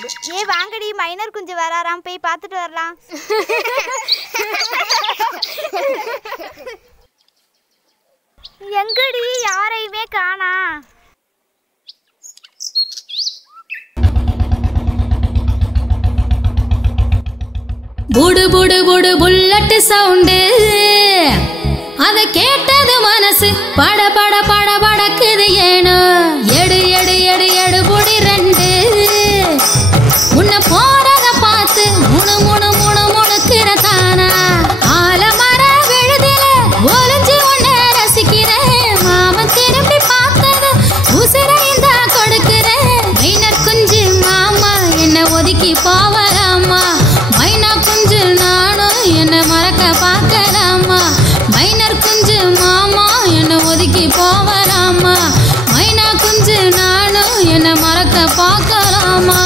ஏ வாங்கடி, மைனர் குஞ்சு வராராம், போய் பார்த்துட்டு வரலாம். எங்கடி யாரையுமே காணா? புடு புடு புடு புல்லட் சவுண்டு, அத கேட்டது மனசு பட பட பட படக்குது. ஏனோ எடு எடு எடு எடு புடி ரெண்டு, உன்னை போறத பார்த்து முணு முணு முணு முணுக்கிற தானா. ஆலமர விழுதில ஒளிஞ்சு உன்னை ரசிக்கிறேன். மாமன் திரும்பி பார்த்தது உசிரையும் தான் கொடுக்கிறேன். மைனர் குஞ்சு மாமா என்ன ஒதுக்கி போவலாமா? மைனா குஞ்சு நானும் என்ன மறக்க பார்க்கலாமா? மைனர் குஞ்சு மாமா என்ன ஒதுக்கி போவலாமா? மைனா குஞ்சு நானும் என்ன மறக்க பார்க்கலாமா?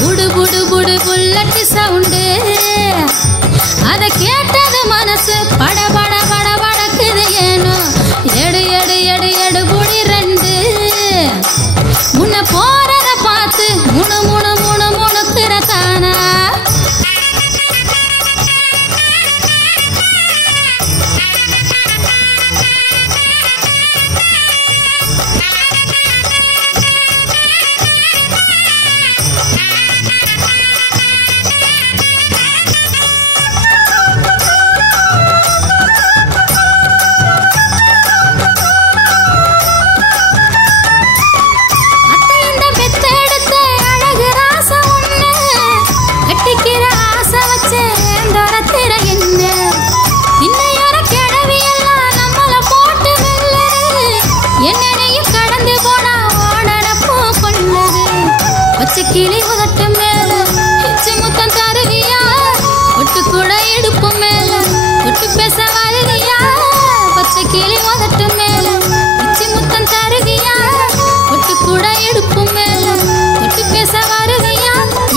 புடு புடு புடு புல்லட் சவுண்டு, அத கேட்டது மனசு பட பட பட படக்குது. ஏனோ எடு எடு எடு எடு புடி ரெண்டு, முன்ன போறத பார்த்து முணு முணு முணு முணுக்கிற தானா. கிளி உதட்டு மேல எச்சு முத்தம் தருவியா? ஒட்டு கூட இடுப்பு மேல ஒட்டு பேச வருவியா? பச்சை கிளி உதட்டு மேல எச்சு முத்தம் தருவியா? ஒட்டு கூட இடுப்பு மேல ஒட்டு பேச வருவியா?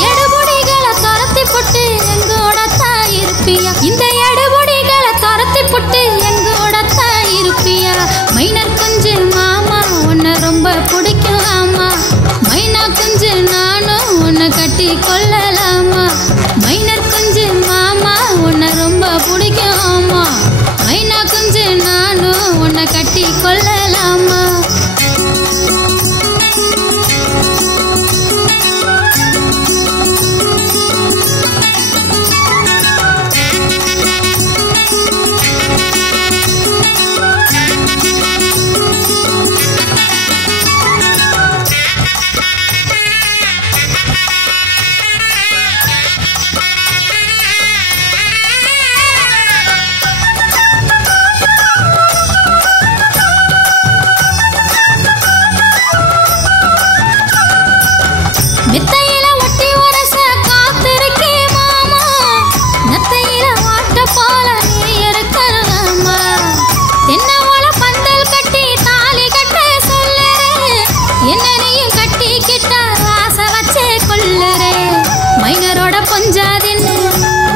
எடுபொடிகளை துரத்தி போட்டு எங்கூட தான் இருப்பியா? இந்த எடுபொடிகளை துரத்தி போட்டு எங்கூட தான் இருப்பியா? மைனர் குஞ்சு மாமா உன்னை ரொம்ப பிடிக்கும் ஆமா. மைனா குஞ்சு நானும் உன்னை கட்டி கொள்ளலாமா? மைனர் குஞ்சு மாமா உன்னை ரொம்ப பிடிக்கும் ஆமா. மைனா குஞ்சு நானும் உன்னை கட்டி கொள்ளலாமா? மெத்தையில ஒட்டி உரச காத்திருக்கே மாமா, நத்தையில வாட்ட போல நீ இருக்கலாமா? தென்னவோல பந்தல் கட்டி தாலி கட்ட சொல்லுறே, என்ன நீயும் கட்டிக்கிட்ட ஆசை வச்சே கொள்ளுறே. மைனரோட கொஞ்சாதின்னு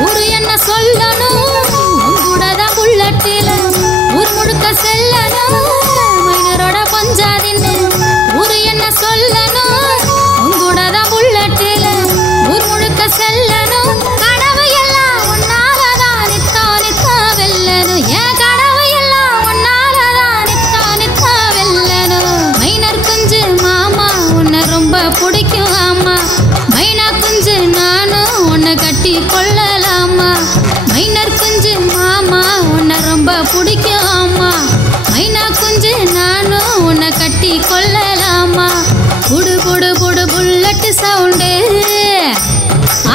ஊரு என்ன சொல்லணும்? உங்கூடதான் புல்லட்டில ஊர் முழுக்க செல்லணும். மைனரோட கொஞ்சாதின்னு ஊரு என்ன சொல்லணும்? உங்கூடதான் புல்லட்டில ஊர் முழுக்க செல்லணும். கனவு எல்லாம் உன்னாலதான் நித்தா நித்தா வெல்லணும். என் கனவு எல்லாம் உன்னாலதான் நித்தா நித்தா வெல்லணும். மைனர் குஞ்சு மாமா உன்னை ரொம்ப பிடிக்கும் ஆமா. மைனா குஞ்சு நானும் உன்னை கட்டி கொள்ளலாமா? மைனர் குஞ்சு மாமா உன்னை ரொம்ப பிடிக்கும் ஆமா. மைனா குஞ்சு நானும் உன்னை கட்டி கொள்ளலாமா? புடு புடு புடு புல்லட் சவுண்டு,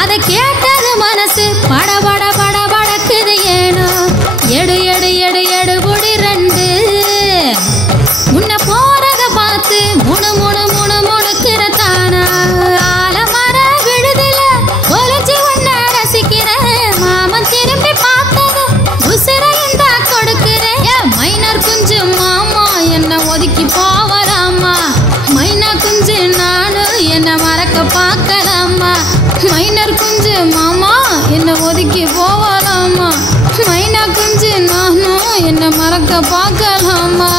அத கேட்டது மனசு பட பட பட படக்குது. ஏனோ எடு எடு எடு எடு புடி ரெண்டு, உன்னை போறத பார்த்து முணு முணு முணு முணுக்கிற தானா. ஆலமர விழுதில ஒளிஞ்சு உன்னை ரசிக்கிறேன். மாமன் திரும்பி பார்த்தது உசிரையும் தான் கொடுக்கிறேன். மைனர் குஞ்சு மாமா என்ன ஒதுக்கி போவலாமா? மைனா குஞ்சு நானும் என்ன மறக்க பார்க்கலாமா? மைனர் குஞ்சு மாமா என்ன ஒதுக்கி போவலாமா? மைனா குஞ்சு நானும் என்ன மறக்க பார்க்கலாமா?